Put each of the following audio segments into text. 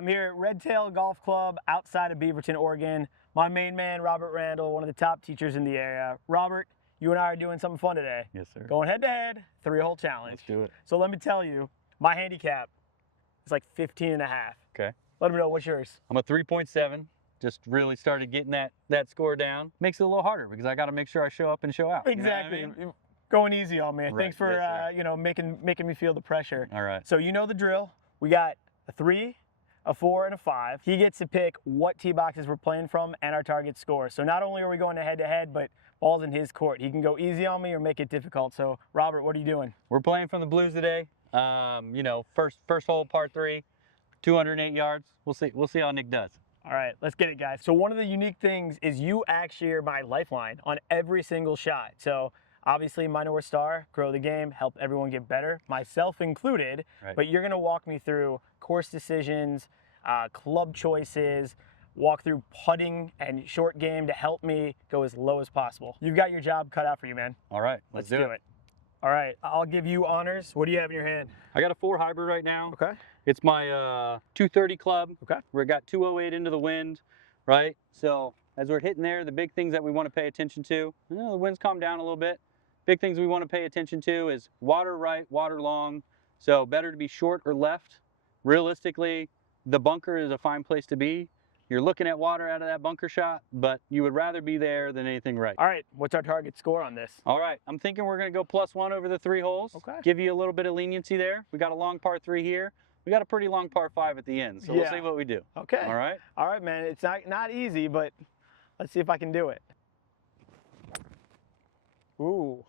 I'm here at RedTail Golf Club outside of Beaverton, Oregon. My main man, Robert Randall, one of the top teachers in the area. Robert, you and I are doing something fun today. Yes, sir. Going head to head, 3-hole challenge. Let's do it. So let me tell you, my handicap is like 15 and a half. Okay. Let me know, what's yours? I'm a 3.7. Just really started getting that score down. Makes it a little harder because I got to make sure I show up and show out. Exactly. You know what I mean? Going easy on me. Right. Thanks for Yes, you know, making me feel the pressure. All right. So you know the drill. We got a 3, a 4, and a 5. He gets to pick what tee boxes we're playing from and our target score. So not only are we going head to head, but ball's in his court. He can go easy on me or make it difficult. So Robert, what are you doing? We're playing from the blues today. You know, first hole, par 3, 208 yards. We'll see how Nick does. All right, let's get it, guys. So one of the unique things is you actually are my lifeline on every single shot. So obviously my North Star, grow the game, help everyone get better, myself included. Right. But you're gonna walk me through course decisions, club choices, walk through putting and short game to help me go as low as possible. You've got your job cut out for you, man. All right, let's do it. All right, I'll give you honors. What do you have in your hand? I got a 4 hybrid right now. Okay. It's my 230 club. Okay. We got 208 into the wind, right? So as we're hitting there, the big things that we want to pay attention to, you know, the wind's calmed down a little bit. Big things we want to pay attention to is water right, water long. So better to be short or left. Realistically, the bunker is a fine place to be. You're looking at water out of that bunker shot, but you would rather be there than anything right. All right, what's our target score on this? All right, I'm thinking we're gonna go +1 over the 3 holes. Okay. Give you a little bit of leniency there. We got a long par 3 here. We got a pretty long par 5 at the end, so we'll see what we do. Okay. All right. All right, man. It's not easy, but let's see if I can do it. Ooh.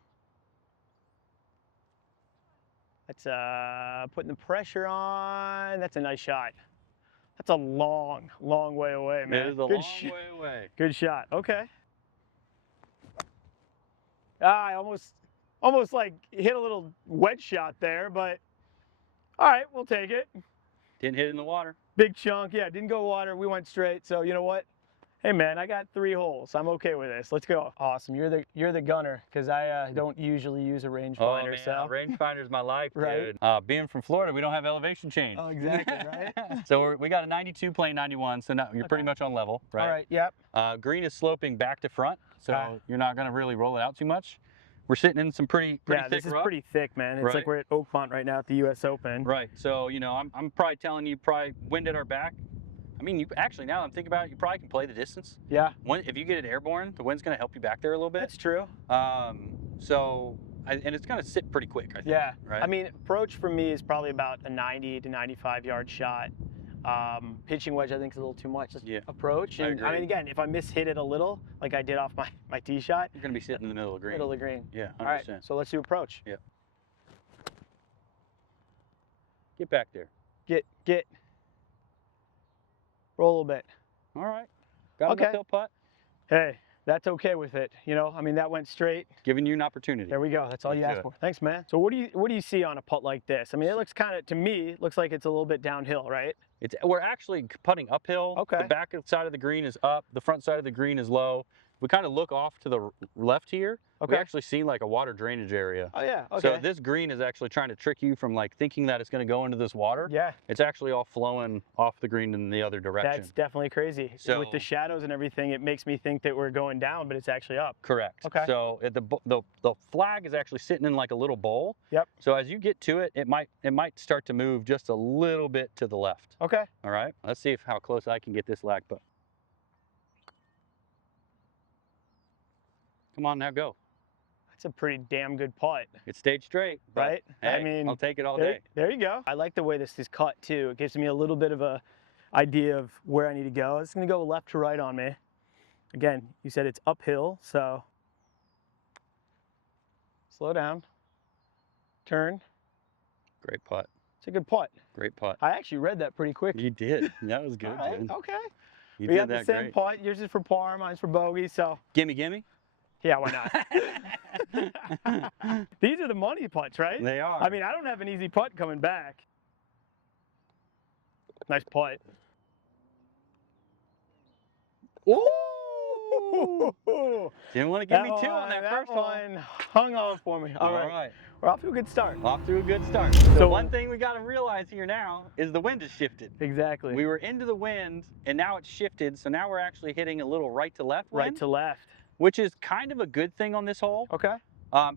That's putting the pressure on. That's a nice shot. That's a long, long way away, man. It is a long way away. Good shot. Okay. I almost like hit a little wedge shot there, but all right, we'll take it. Didn't hit in the water. Big chunk, yeah, didn't go water, we went straight. So you know what? Hey man, I got 3 holes. I'm okay with this. Let's go. Awesome. You're the gunner because I don't usually use a rangefinder. Oh man, so rangefinder's my life, Right. dude. Being from Florida, we don't have elevation change. Oh, exactly, right? So we got a 92 playing 91, so now you're pretty much on level, right? All right. Yep. Green is sloping back to front, so you're not gonna really roll it out too much. We're sitting in some pretty yeah, thick this is rough. pretty thick, man. It's Right. like we're at Oakmont right now at the U.S. Open. Right. So you know, I'm probably telling you, probably wind at our back. I mean, you actually, now that I'm thinking about it, you probably can play the distance. Yeah. If you get it airborne, the wind's going to help you back there a little bit. That's true. And it's going to sit pretty quick, I think. Yeah. Right? I mean, approach for me is probably about a 90 to 95 yard shot. Pitching wedge, I think, is a little too much. Just approach. And I mean, again, if I mishit it a little, like I did off my tee shot, you're going to be sitting in the middle of the green. Middle of the green. Yeah, 100%. All right, so let's do approach. Yeah. Get back there. Get. Roll a little bit. All right. Got an uphill putt. Hey, that's okay with it. You know, I mean, that went straight. Giving you an opportunity. There we go. That's all you asked for. Thanks, man. So what do you see on a putt like this? I mean, it looks kind of, to me, looks like it's a little bit downhill, right? We're actually putting uphill. Okay. The back side of the green is up. The front side of the green is low. We kind of look off to the left here. Okay. We actually see like a water drainage area. Oh yeah. Okay. So this green is actually trying to trick you from like thinking that it's going to go into this water. Yeah. It's actually all flowing off the green in the other direction. That's definitely crazy. So with the shadows and everything, it makes me think that we're going down, but it's actually up. Correct. Okay. So the flag is actually sitting in like a little bowl. Yep. So as you get to it, it might start to move just a little bit to the left. Okay. All right. Let's see how close I can get this lag putt. Come on now, go. That's a pretty damn good putt. It stayed straight, right? Hey, I mean, I'll take it all day. There you go. I like the way this is cut too. It gives me a little bit of a idea of where I need to go. It's gonna go left to right on me. Again, you said it's uphill, so slow down, turn. Great putt. It's a good putt. Great putt. I actually read that pretty quick. You did. That was good, right, dude. okay. You we did got that the same great. putt. Yours is for par, mine's for bogey, so. Gimme. Yeah, why not? These are the money putts, right? They are. I mean, I don't have an easy putt coming back. Nice putt. Ooh! Ooh. Didn't want to give me two on that first one hung on for me. All right. We're off to a good start. Off to a good start. So one thing we got to realize here now is the wind has shifted. Exactly. We were into the wind and now it's shifted. So now we're actually hitting a little right to left wind. Right to left. Which is kind of a good thing on this hole. Okay.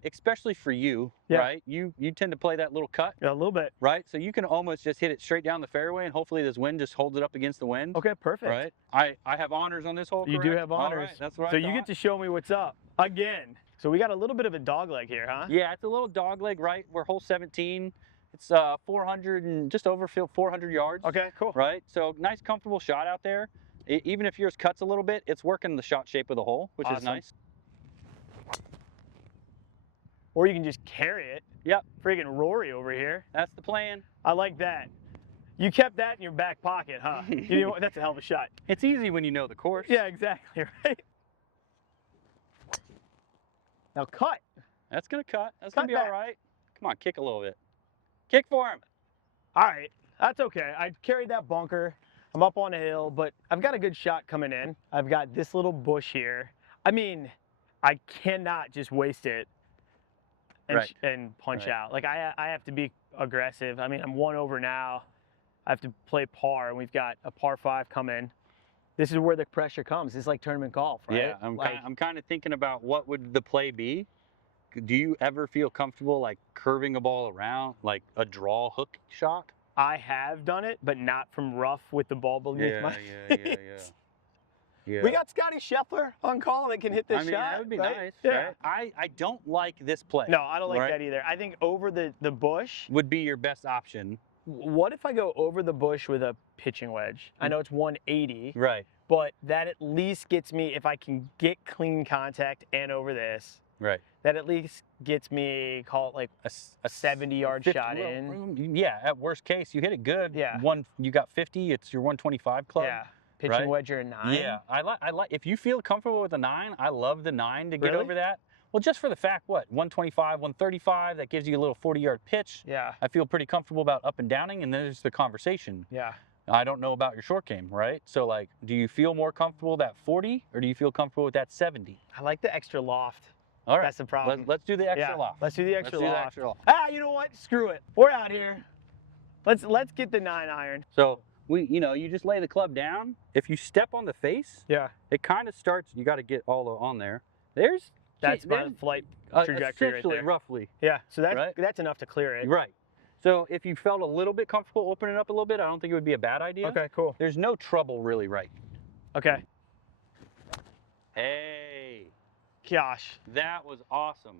Especially for you, right? You tend to play that little cut. Yeah, a little bit. Right? So you can almost just hit it straight down the fairway and hopefully this wind just holds it up against the wind. Okay, perfect. Right? I have honors on this hole, correct? You do have honors. All right, that's what so I you thought. get to show me what's up again. So we got a little bit of a dog leg here, huh? Yeah, it's a little dog leg, right? We're hole 17. It's 400 and just over 400 yards. Okay, cool. Right? So nice comfortable shot out there. Even if yours cuts a little bit, it's working the shot shape of the hole, which is nice. Or you can just carry it. Yep. Friggin' Rory over here. That's the plan. I like that. You kept that in your back pocket, huh? You know what? That's a hell of a shot. It's easy when you know the course. Yeah, exactly, right? Now cut. That's going to cut. That's Cut going to be back. all right. Come on, kick a little bit. Kick for him. All right, that's okay. I carried that bunker. I'm up on a hill, but I've got a good shot coming in. I've got this little bush here. I mean, I cannot just waste it and punch out. Like I have to be aggressive. I mean, I'm 1 over now. I have to play par, and we've got a par 5 coming. This is where the pressure comes. It's like tournament golf, right? Yeah, I'm kind of thinking about what would the play be. Do you ever feel comfortable like curving a ball around, like a draw hook shot? I have done it, but not from rough with the ball beneath my feet. Yeah. We got Scotty Scheffler on call that can hit this shot. That would be nice. Yeah. Right? I don't like this play. No, I don't like that either. I think over the bush would be your best option. What if I go over the bush with a pitching wedge? I know it's 180. Right. But that at least gets me, if I can get clean contact and over this, right, that at least gets me, call it like a 70-yard shot in. Yeah, at worst case, you hit it good. Yeah. You got 50, it's your 125 club. Yeah. Pitching wedge or a 9. Yeah, I like. If you feel comfortable with a 9, I love the 9 to get over that. Well, just for the fact, 125, 135, that gives you a little 40-yard pitch. Yeah. I feel pretty comfortable about up and downing, and then there's the conversation. Yeah. I don't know about your short game, right? So, like, do you feel more comfortable with that 40, or do you feel comfortable with that 70? I like the extra loft. All right. That's the problem. Let's do the extra loft. Let's do the extra loft. loft. Ah, you know what? Screw it. We're out here. Let's get the 9 iron. So you just lay the club down. If you step on the face, it kind of starts. You got to get all on there. That's my flight trajectory right there. Roughly. Yeah. So that's enough to clear it. Right. So if you felt a little bit comfortable opening up a little bit, I don't think it would be a bad idea. Okay. Cool. There's no trouble really, right? Okay. Hey. Gosh. That was awesome.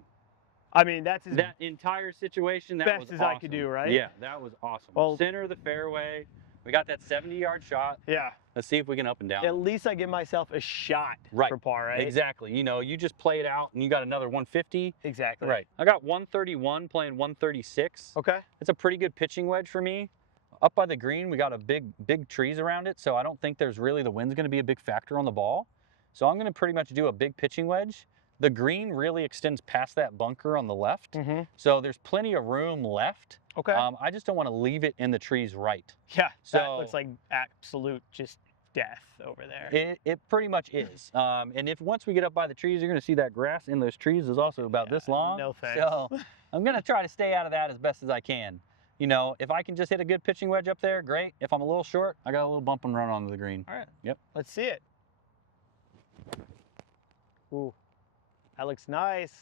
I mean, that entire situation, that best was as awesome. I could do, right? Yeah, that was awesome. Well, center of the fairway. We got that 70-yard shot. Yeah. Let's see if we can up and down. At least I give myself a shot for par, right? Exactly. You just play it out and you got another 150. Exactly. Right. I got 131 playing 136. Okay. It's a pretty good pitching wedge for me. Up by the green, we got a big trees around it, so I don't think there's really the wind's going to be a big factor on the ball. So I'm going to pretty much do a big pitching wedge. The green really extends past that bunker on the left, so there's plenty of room left. Okay. I just don't want to leave it in the trees right. Yeah, that looks like absolute just death over there. It pretty much is. And once we get up by the trees, you're going to see that grass in those trees is also about this long. No thanks. So I'm going to try to stay out of that as best as I can. If I can just hit a good pitching wedge up there, great. If I'm a little short, I got a little bump and run onto the green. All right. Yep. Let's see it. Ooh. That looks nice.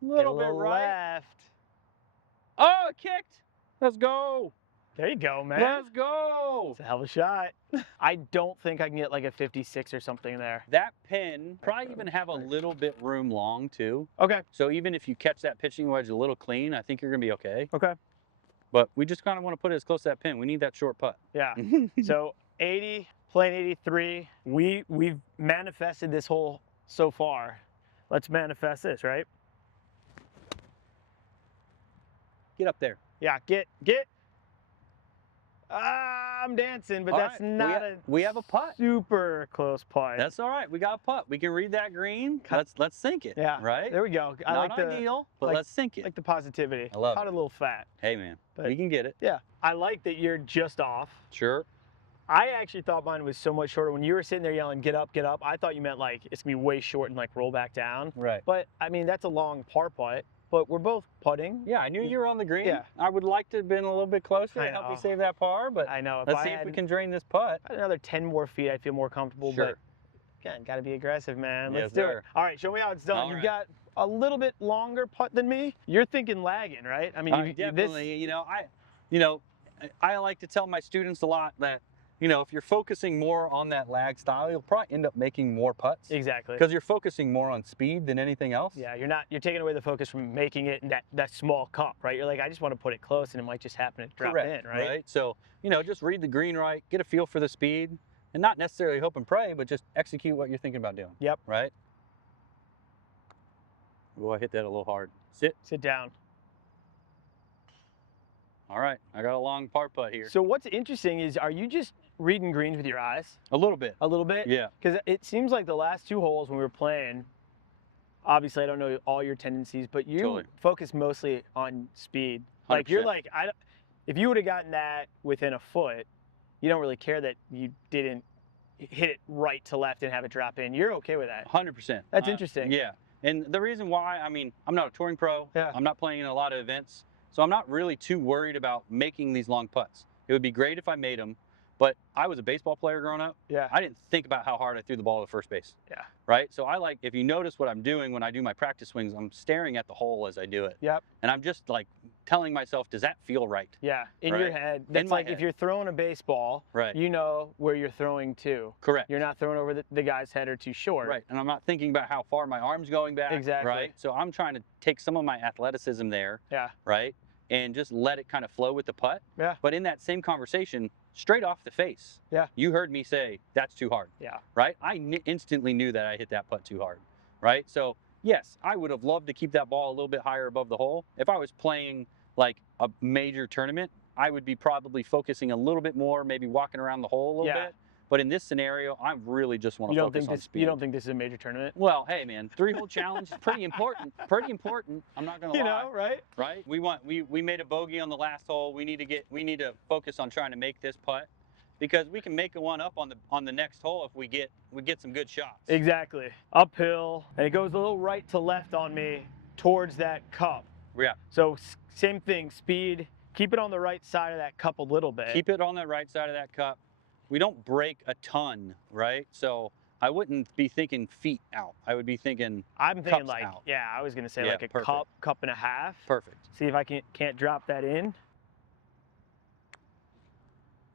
Little bit left. Oh, it kicked. Let's go. There you go, man. Let's go. It's a hell of a shot. I don't think I can get like a 56 or something there. That pin probably even have a little bit room long too. Okay. So even if you catch that pitching wedge a little clean, I think you're going to be okay. Okay. But we just kind of want to put it as close to that pin. We need that short putt. Yeah. So 80, playing 83. We've manifested this hole so far. Let's manifest this, right? Get up there. Yeah, get. I'm dancing, but that's not we have a putt. Super close putt. That's all right. We got a putt. We can read that green. Let's sink it. Yeah. Right? There we go. I Not like the ideal, but let's sink it. Like the positivity. I love Caught it. A little fat. Hey man, But we can get it. Yeah. I like that you're just off. Sure. I actually thought mine was so much shorter. When you were sitting there yelling, get up, I thought you meant like it's gonna be way short and like roll back down. Right. But I mean, that's a long par putt, but we're both putting. Yeah, I knew you were on the green. Yeah. I would like to have been a little bit closer I to help you know. save that par, but I know. let's see if we can drain this putt. Another 10 more feet, I'd feel more comfortable. Sure. But again, got to be aggressive, man. Yes, Let's do sir. it. All right, show me how it's done. All You've right. got a little bit longer putt than me. You're thinking lagging, right? I mean, Definitely. I like to tell my students a lot that, if you're focusing more on that lag style, you'll probably end up making more putts. Exactly. Because you're focusing more on speed than anything else. Yeah, you're taking away the focus from making it in that small cup, right? You're like, I just want to put it close, and it might just happen to drop Correct, in, right? So, just read the green right, get a feel for the speed, and not necessarily hope and pray, but just execute what you're thinking about doing. Yep. Right? Oh, I hit that a little hard. Sit down. All right, I got a long par putt here. So what's interesting is, are you just reading greens with your eyes? A little bit. A little bit? Yeah. Because it seems like the last 2 holes when we were playing, obviously I don't know all your tendencies, but you Totally. focus mostly on speed. Like you're 100%. like, if you would have gotten that within a foot, you don't really care that you didn't hit it right to left and have it drop in. You're okay with that. 100%. That's interesting. Yeah. And the reason why, I'm not a touring pro. Yeah. I'm not playing in a lot of events. So I'm not really too worried about making these long putts. It would be great if I made them, but I was a baseball player growing up. Yeah. I didn't think about how hard I threw the ball to first base. Yeah. Right? So if you notice what I'm doing when I do my practice swings, I'm staring at the hole as I do it. Yep. And I'm just like telling myself, does that feel right? Yeah. In Right. your head. That's my like if head. you're throwing a baseball, Right. you know where you're throwing to. Correct. You're not throwing over the guy's head or too short. Right. And I'm not thinking about how far my arm's going back. Exactly. Right. So I'm trying to take some of my athleticism there. Yeah. Right. And just let it kind of flow with the putt. Yeah. But in that same conversation, straight off the face, Yeah. you heard me say, that's too hard. Yeah. Right? I instantly knew that I hit that putt too hard. Right? So, yes, I would have loved to keep that ball a little bit higher above the hole. If I was playing like a major tournament, I would be probably focusing a little bit more, maybe walking around the hole a little Yeah. bit. But in this scenario, I really just want to focus on speed. You don't think this is a major tournament? Well, hey man, 3-hole challenge is pretty important. Pretty important. I'm not gonna lie. You know, right? Right? We made a bogey on the last hole. We need to focus on trying to make this putt, because we can make one up on the next hole if we get some good shots. Exactly. Uphill, and it goes a little right to left on me towards that cup. Yeah. So same thing, speed. Keep it on the right side of that cup a little bit. Keep it on the right side of that cup. We don't break a ton, right? So I wouldn't be thinking feet out. I would be thinking I'm thinking cups like, out. yeah, I was gonna say Yeah, like a perfect. cup and a half. Perfect. See if I can't drop that in.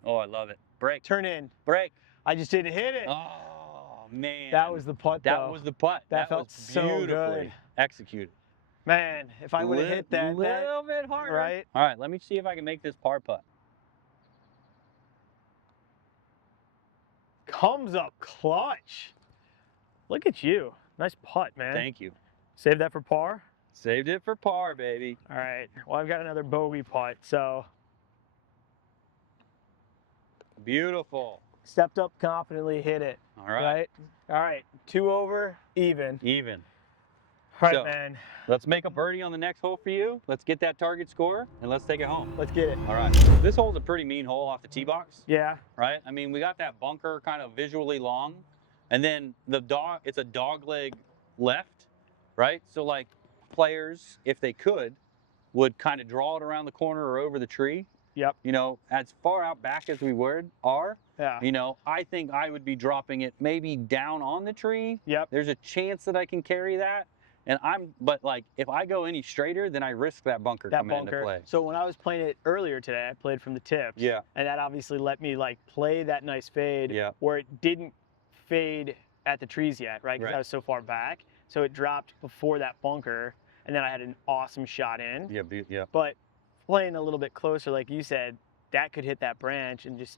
Oh, I love it. Break. Turn in. Break. I just didn't hit it. Oh man. That was the putt. That though. was the putt. That felt was so beautifully good. executed. Man, if I would have hit that, a little bit harder. right? All right, let me see if I can make this par putt. Comes up clutch. Look at you. Nice putt, man. Thank you. Save that for par. Saved it for par, baby. All right. Well, I've got another bogey putt, so Beautiful. stepped up confidently, hit it. All right. All right. 2 over, even. Even. All right, So- man. Let's make a birdie on the next hole for you. Let's get that target score and let's take it home. Let's get it. All right. This hole's a pretty mean hole off the tee box, Yeah. right? I mean, we got that bunker kind of visually long, and then it's a dog leg left, right? So like players, if they could, would kind of draw it around the corner or over the tree. Yep. As far out back as we are, Yeah. I think I would be dropping it maybe down on the tree. Yep. There's a chance that I can carry that. But like, if I go any straighter, then I risk that bunker That coming bunker. into play. So when I was playing it earlier today, I played from the tips. Yeah. And that obviously let me like play that nice fade Yeah. where it didn't fade at the trees yet, right? Because Right. I was so far back. So it dropped before that bunker, and then I had an awesome shot in. Yeah. But playing a little bit closer, like you said, that could hit that branch and just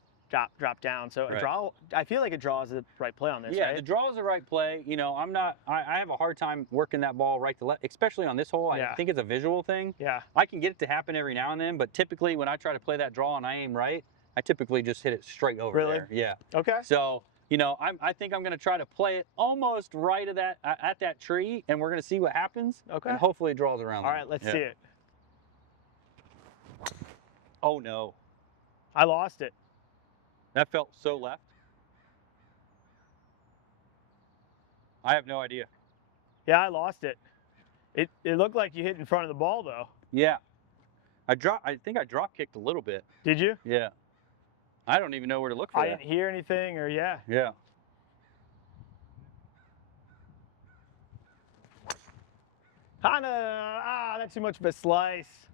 drop down. So a Right. draw, I feel like a draw is the right play on this, Yeah, right? the draw is the right play. I have a hard time working that ball right to left, especially on this hole. Yeah. I think it's a visual thing. Yeah. I can get it to happen every now and then, but typically when I try to play that draw and I aim right, I typically just hit it straight over Really? there. Yeah. Okay. So, I think I'm going to try to play it almost right at that tree, and we're going to see what happens. Okay. And hopefully it draws around. All there. right, let's Yeah. see it. Oh no. I lost it. That felt so left. I have no idea. Yeah, I lost it. It looked like you hit in front of the ball though. Yeah. I think I drop kicked a little bit. Did you? Yeah. I don't even know where to look for I that. didn't hear anything, or yeah. Yeah. That's too much of a slice.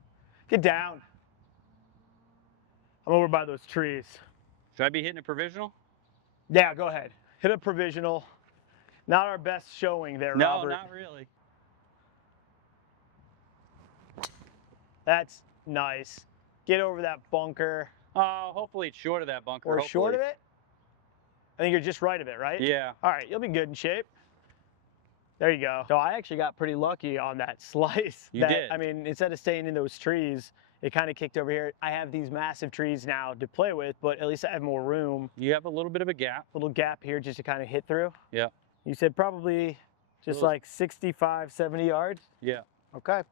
Get down. I'm over by those trees. Should I be hitting a provisional? Yeah, go ahead. Hit a provisional. Not our best showing there, Robert. No, not really. That's nice. Get over that bunker. Oh, hopefully it's short of that bunker. Or hopefully. short of it? I think you're just right of it, right? Yeah. All right, you'll be good in shape. There you go. So I actually got pretty lucky on that slice. You did. I mean, instead of staying in those trees, it kind of kicked over here. I have these massive trees now to play with, but at least I have more room. You have a little bit of a gap. Little gap here just to kind of hit through. Yeah. You said probably just like 65, 70 yards? Yeah. Okay.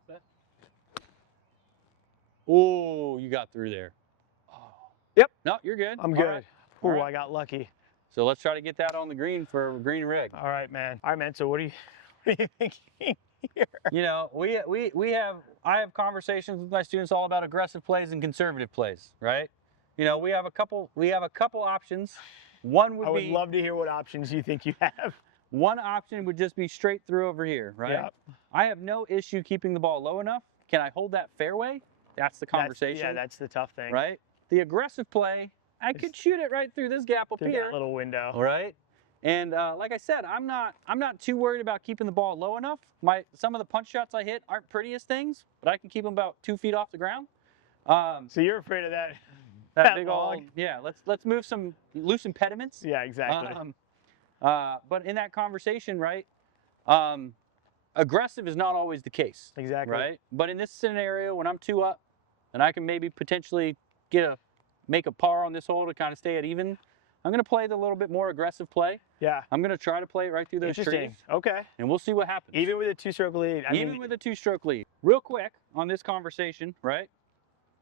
Oh, you got through there. Oh. Yep. No, you're good. I'm All good. right. Ooh, All right. I got lucky. So let's try to get that on the green for a green rig. All right, man. All right, man. So what are you thinking here? You know, I have conversations with my students all about aggressive plays and conservative plays, right? You know, we have a couple options. One would I would be love to hear what options you think you have. one option would just be straight through over here, right? Yeah. I have no issue keeping the ball low enough. Can I hold that fairway? That's the conversation. That's the tough thing. Right? The aggressive play, I could shoot it right through this gap up Through here. that little window. All right. And like I said, I'm not too worried about keeping the ball low enough. Some of the punch shots I hit aren't prettiest things, but I can keep them about 2 feet off the ground. So you're afraid of that? That big log? old, yeah. Let's move some loose impediments. Yeah, exactly. But in that conversation, right? Aggressive is not always the case. Exactly. Right. But in this scenario, when I'm 2 up, and I can maybe potentially make a par on this hole to kind of stay at even. I'm going to play the little bit more aggressive play. Yeah. I'm going to try to play it right through those trees. Interesting. Okay. And we'll see what happens. Even with a 2-stroke lead. Even with a 2-stroke lead. Real quick on this conversation, right?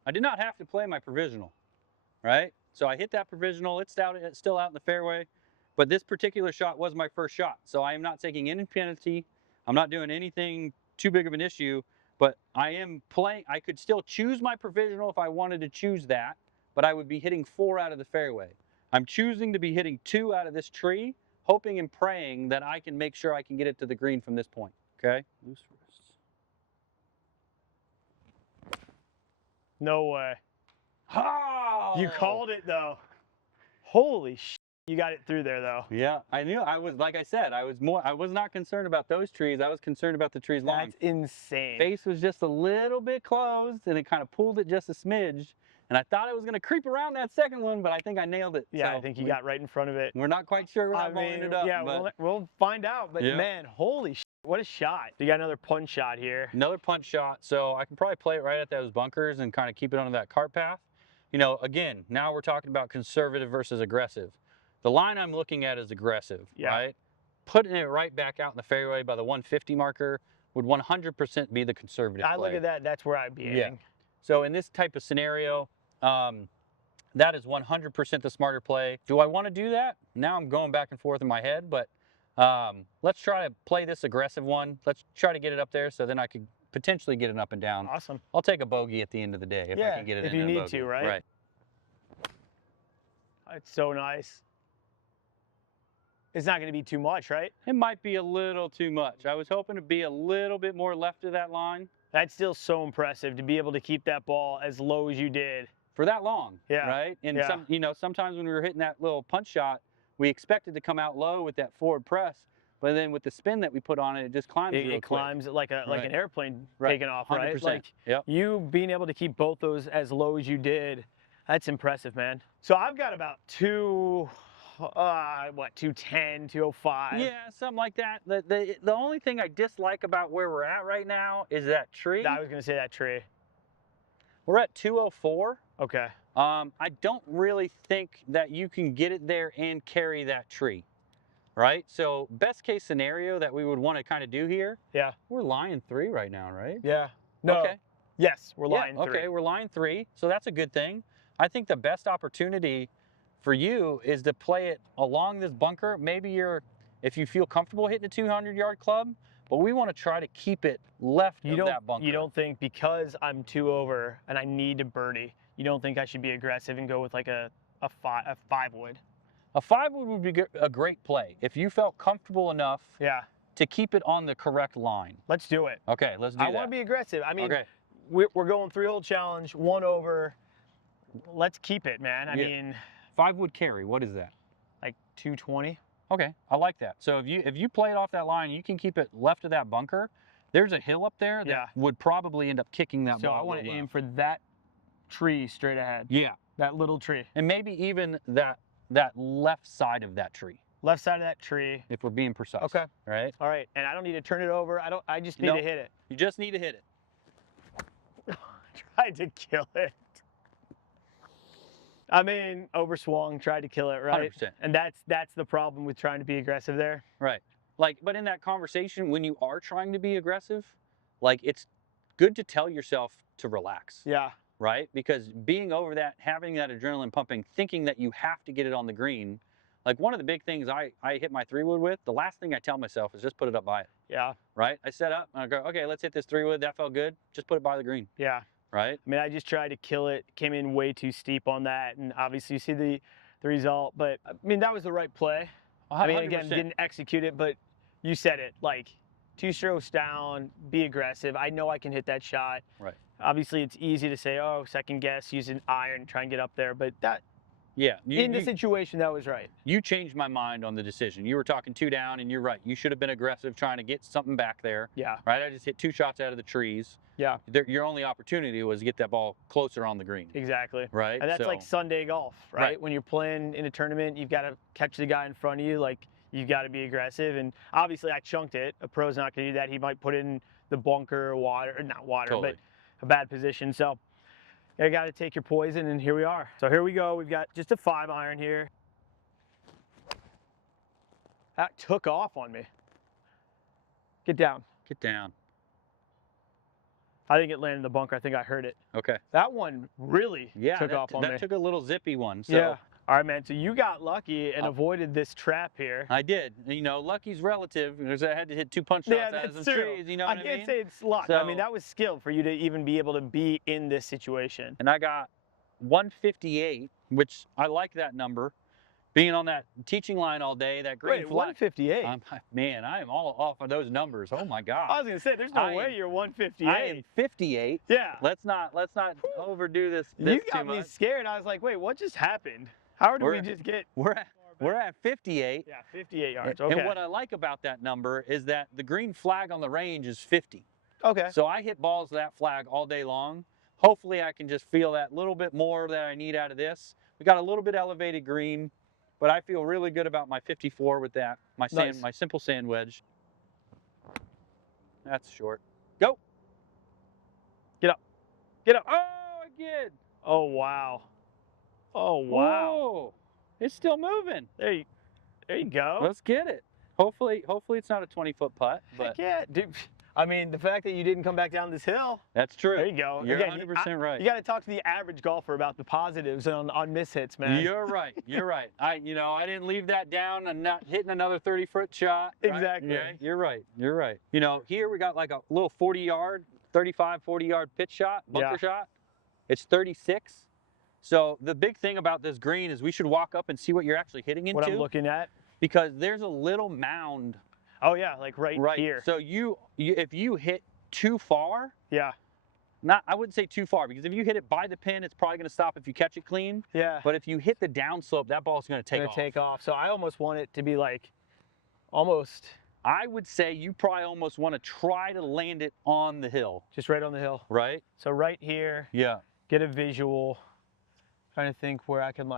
I did not have to play my provisional, right? So I hit that provisional. It's still out in the fairway. But this particular shot was my first shot. So I am not taking any penalty. I'm not doing anything too big of an issue. But I am playing. I could still choose my provisional if I wanted to choose that. But I would be hitting 4 out of the fairway. I'm choosing to be hitting 2 out of this tree, hoping and praying that I can make sure I can get it to the green from this point, okay? Loose wrists. No way. Oh! You called it though. Holy sh! You got it through there though. Yeah, I knew. I was, like I said, I was not concerned about those trees. I was concerned about the trees long. That's insane. Face was just a little bit closed, and it kind of pulled it just a smidge. And I thought it was going to creep around that second one, but I think I nailed it. Yeah, so I think you got right in front of it. We're not quite sure where that ball ended up. Yeah, but we'll find out. But yeah. Man, holy sh! What a shot. You got another punch shot here. Another punch shot. So I can probably play it right at those bunkers and kind of keep it on that cart path. You know, again, now we're talking about conservative versus aggressive. The line I'm looking at is aggressive, right? Putting it right back out in the fairway by the 150 marker would 100% be the conservative play. I look at that, that's where I'd be aiming. Yeah. So in this type of scenario, that is 100% the smarter play. Do I want to do that? Now I'm going back and forth in my head, but let's try to play this aggressive one. Let's try to get it up there so then I could potentially get it up and down. Awesome. I'll take a bogey at the end of the day if I can get it if in you a need bogey. to, right? Right. It's so nice. It's not going to be too much, right? It might be a little too much. I was hoping to be a little bit more left of that line. That's still so impressive to be able to keep that ball as low as you did. For that long, yeah. Right? And sometimes when we were hitting that little punch shot, we expected to come out low with that forward press, but then with the spin that we put on it, it just climbs real quick. It climbs like an airplane taking off, 100%. right? Like you being able to keep both those as low as you did, that's impressive, man. So I've got about 210, 205. Yeah, something like that. The only thing I dislike about where we're at right now is that tree. I was going to say that tree. We're at 204. Okay. I don't really think that you can get it there and carry that tree, right? So best case scenario that we would want to kind of do here. Yeah. We're line 3 right now, right? Yeah. No. Okay. Yes, we're line 3. Okay, we're line 3. So that's a good thing. I think the best opportunity for you is to play it along this bunker. Maybe if you feel comfortable hitting a 200-yard club, but we want to try to keep it left of that bunker. You don't think because I'm 2 over and I need to birdie, you don't think I should be aggressive and go with like a 5 wood? A 5 wood be a great play if you felt comfortable enough. Yeah. To keep it on the correct line. Let's do it. Okay, let's do that. I want to be aggressive. I mean, okay. we're going 3-hole challenge, 1 over. Let's keep it, man. I mean, 5 wood carry. What is that? Like 220. Okay, I like that. So if you play it off that line, you can keep it left of that bunker. There's a hill up there that would probably end up kicking that ball. So I want to aim for that tree straight ahead. Yeah. That little tree. And maybe even that left side of that tree. Left side of that tree. If we're being precise. Okay. Right? All right. And I don't need to turn it over. I just need to hit it. You just need to hit it. Tried to kill it. I mean, overswung, tried to kill it, right? 100%. And that's the problem with trying to be aggressive there. Right. Like, but in that conversation, when you are trying to be aggressive, like, it's good to tell yourself to relax. Yeah. Right? Because being over that, having that adrenaline pumping, thinking that you have to get it on the green, like one of the big things I hit my 3 wood with, the last thing I tell myself is just put it up by it. Yeah. Right? I set up, and I go, okay, let's hit this 3 wood. That felt good. Just put it by the green. Yeah. Right? I mean, I just tried to kill it, came in way too steep on that, and obviously you see the result. But, I mean, that was the right play. 100%. I mean, again, didn't execute it, but you said it. Like, 2 strokes down, be aggressive. I know I can hit that shot. Right. Obviously, it's easy to say, oh, second guess, use an iron, try and get up there. But that, yeah, in the situation, that was right. You changed my mind on the decision. You were talking 2 down, and you're right. You should have been aggressive trying to get something back there. Yeah. Right? I just hit 2 shots out of the trees. Yeah. Your only opportunity was to get that ball closer on the green. Exactly. Right? And that's like Sunday golf, right? When you're playing in a tournament, you've got to catch the guy in front of you. Like, you've got to be aggressive. And obviously, I chunked it. A pro's not going to do that. He might put it in the bunker or water, or not water, totally. But a bad position. So you got to take your poison, and here we are. So here we go. We've got just a 5 iron here. That took off on me. Get down. Get down. I think it landed in the bunker. I think I heard it. Okay. That one really took off on me. That took a little zippy one. So. Yeah. All right, man. So you got lucky and avoided this trap here. I did. You know, lucky's relative because I had to hit 2 punch shots out of some trees. You know what I mean? I can't say it's luck. So, I mean, that was skill for you to even be able to be in this situation. And I got 158, which I like that number. Being on that teaching line all day, that green flag. 158? Man, I am all off of those numbers. Oh my God. I was gonna say, there's no way you're 158. I am 58. Yeah. Let's not overdo this. You got me scared. I was like, wait, what just happened? How did we just get? We're at 58. Yeah, 58 yards. Okay. And what I like about that number is that the green flag on the range is 50. Okay. So I hit balls to that flag all day long. Hopefully I can just feel that little bit more that I need out of this. We got a little bit elevated green, but I feel really good about my 54 with that. My simple sand wedge. That's short. Go. Get up. Get up. Oh, again. Oh, wow. Oh, wow. Whoa. It's still moving. There you go. Let's get it. Hopefully it's not a 20-foot putt. But heck yeah, dude. I mean, the fact that you didn't come back down this hill. That's true. There you go. You're 100% right. You got to talk to the average golfer about the positives on mishits, man. You're right. You're right. I didn't leave that down and not hitting another 30-foot shot. Right? Exactly. Yeah, you're right. You're right. You know, here we got like a little 40-yard, 35, 40-yard pitch shot, bunker shot. It's 36. So the big thing about this green is we should walk up and see what you're actually hitting into. What I'm looking at. Because there's a little mound. Oh yeah, like right here. So if you hit too far. Yeah. I wouldn't say too far, because if you hit it by the pin, it's probably going to stop if you catch it clean. Yeah. But if you hit the downslope, that ball's going to take off. So I almost want it to be like, almost. I would say you probably almost want to try to land it on the hill. Just right on the hill. Right. So right here. Yeah. Get a visual. Trying to think where I can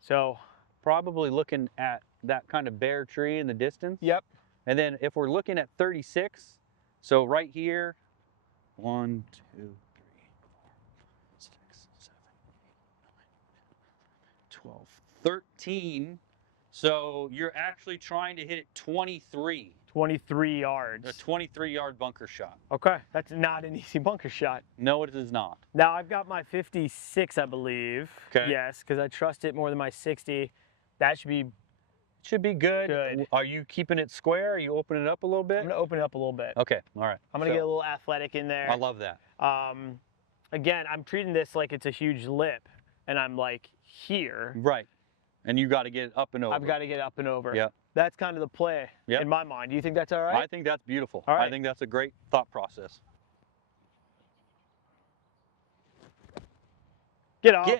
so. Probably looking at that kind of bare tree in the distance. Yep. And then if we're looking at 36, so right here, 1, 2, 3, 4, 5, 6, 7, 8, 9, 10, 12, 13. So you're actually trying to hit it 23. 23 yards. A 23-yard bunker shot. Okay, that's not an easy bunker shot. No, it is not. Now I've got my 56, I believe. Okay. Yes, because I trust it more than my 60. That should be good. good. Are you keeping it square? Are you opening it up a little bit? I'm gonna open it up a little bit. Okay, all right. I'm gonna get a little athletic in there. I love that. Again, I'm treating this like it's a huge lip, and I'm like here. Right. And you got to get up and over. I've got to get up and over. Yep. That's kind of the play in my mind. Do you think that's all right? I think that's beautiful. All right. I think that's a great thought process. Get off.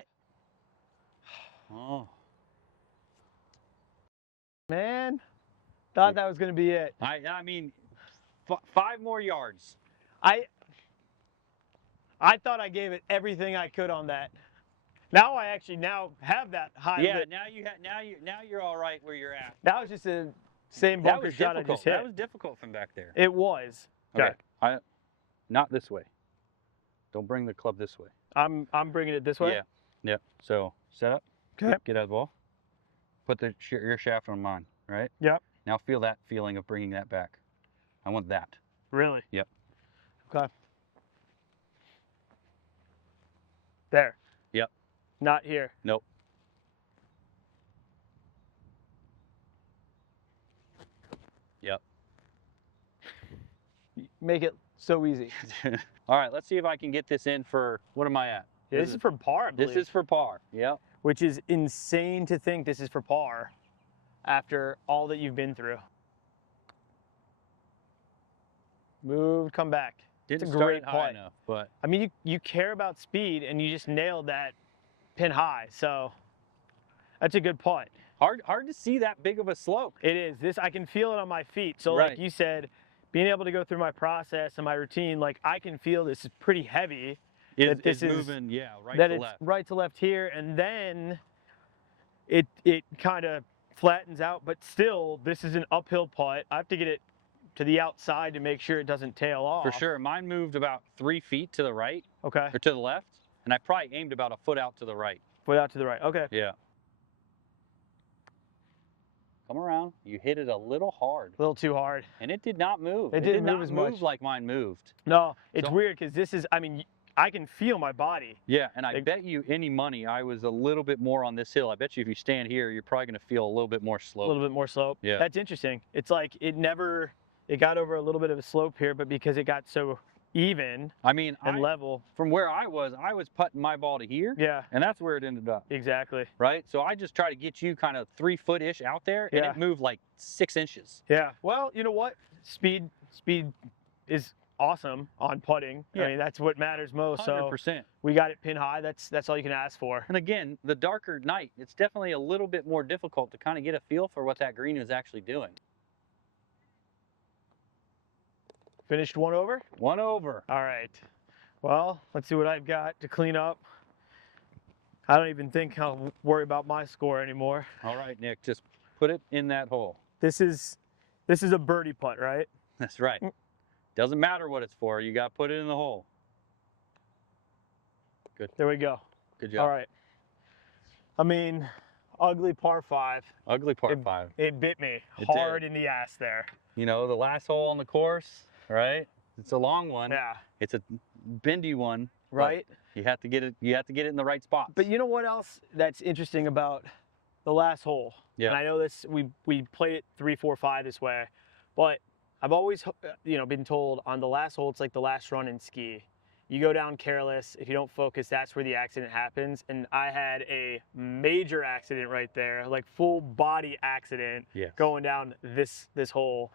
Oh. Man, thought that was going to be it. I mean, 5 more yards. I thought I gave it everything I could on that. Now I actually have that high. Yeah, lip. now you're all right where you're at. That was just the same bunker shot I just hit. That was difficult from back there. It was. Okay. Not this way. Don't bring the club this way. I'm bringing it this way. Yeah. Yep. So set up. Okay. Get out of the ball. Put your shaft on mine. Right. Yep. Now feel that feeling of bringing that back. I want that. Really? Yep. Okay. There. Yep. Not here. Nope. Yep. Make it so easy. All right, let's see if I can get this in for, what am I at? Yeah, this is for par, I believe. This is for par, yep. Which is insane to think this is for par after all that you've been through. Move, come back. Didn't it's a start great it high putt. enough, but. I mean, you care about speed and you just nailed that pin high, so that's a good putt. Hard to see that big of a slope. It is. I can feel it on my feet. So Right. like you said, being able to go through my process and my routine, like I can feel this is pretty heavy. It's moving, yeah, right that to it's left. right to left here, and then it kind of flattens out, but still this is an uphill putt. I have to get it to the outside to make sure it doesn't tail off. For sure. Mine moved about 3 feet to the right. Okay. Or to the left, and I probably aimed about a foot out to the right. Foot out to the right. Okay. Yeah. Come around. You hit it a little hard. A little too hard. And it did not move. It didn't move as much. Move like mine moved. No, it's weird because this is, I mean, I can feel my body. Yeah, and I bet you any money I was a little bit more on this hill. I bet you if you stand here, you're probably going to feel a little bit more slope. A little bit more slope. Yeah. That's interesting. It's like it got over a little bit of a slope here, but because it got so even and level. From where I was putting my ball to here. Yeah. And that's where it ended up. Exactly. Right? So I just try to get you kind of 3 foot-ish out there, and it moved like 6 inches. Yeah. Well, you know what? Speed is awesome on putting. Yeah. I mean, that's what matters most. 100%. So we got it pin high. That's all you can ask for. And again, the darker night, it's definitely a little bit more difficult to kind of get a feel for what that green is actually doing. Finished 1 over? 1 over. All right. Well, let's see what I've got to clean up. I don't even think I'll worry about my score anymore. All right, Nick, just put it in that hole. This is a birdie putt, right? That's right. Doesn't matter what it's for. You got to put it in the hole. Good. There we go. Good job. All right. I mean, ugly par 5. Ugly par 5. It bit me It hard did. in the ass there. You know, the last hole on the course, right? It's a long one. Yeah. It's a bendy one. Right. You have to get it. You have to get it in the right spot. But you know what else that's interesting about the last hole? Yeah. And I know this. We play it 3, 4, 5 this way, but I've always been told on the last hole it's like the last run in ski. You go down careless. If you don't focus, that's where the accident happens. And I had a major accident right there, like full body accident going down this hole.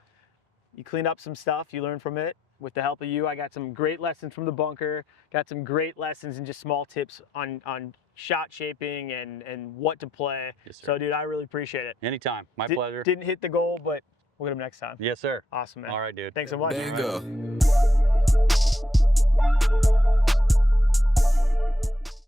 You clean up some stuff. You learn from it. With the help of you, I got some great lessons from the bunker, got some great lessons and just small tips on shot shaping and what to play. Yes, sir. So, dude, I really appreciate it. Anytime. My pleasure. Didn't hit the goal, but we'll get them next time. Yes, sir. Awesome, man. All right, dude. Thanks so much. There you go.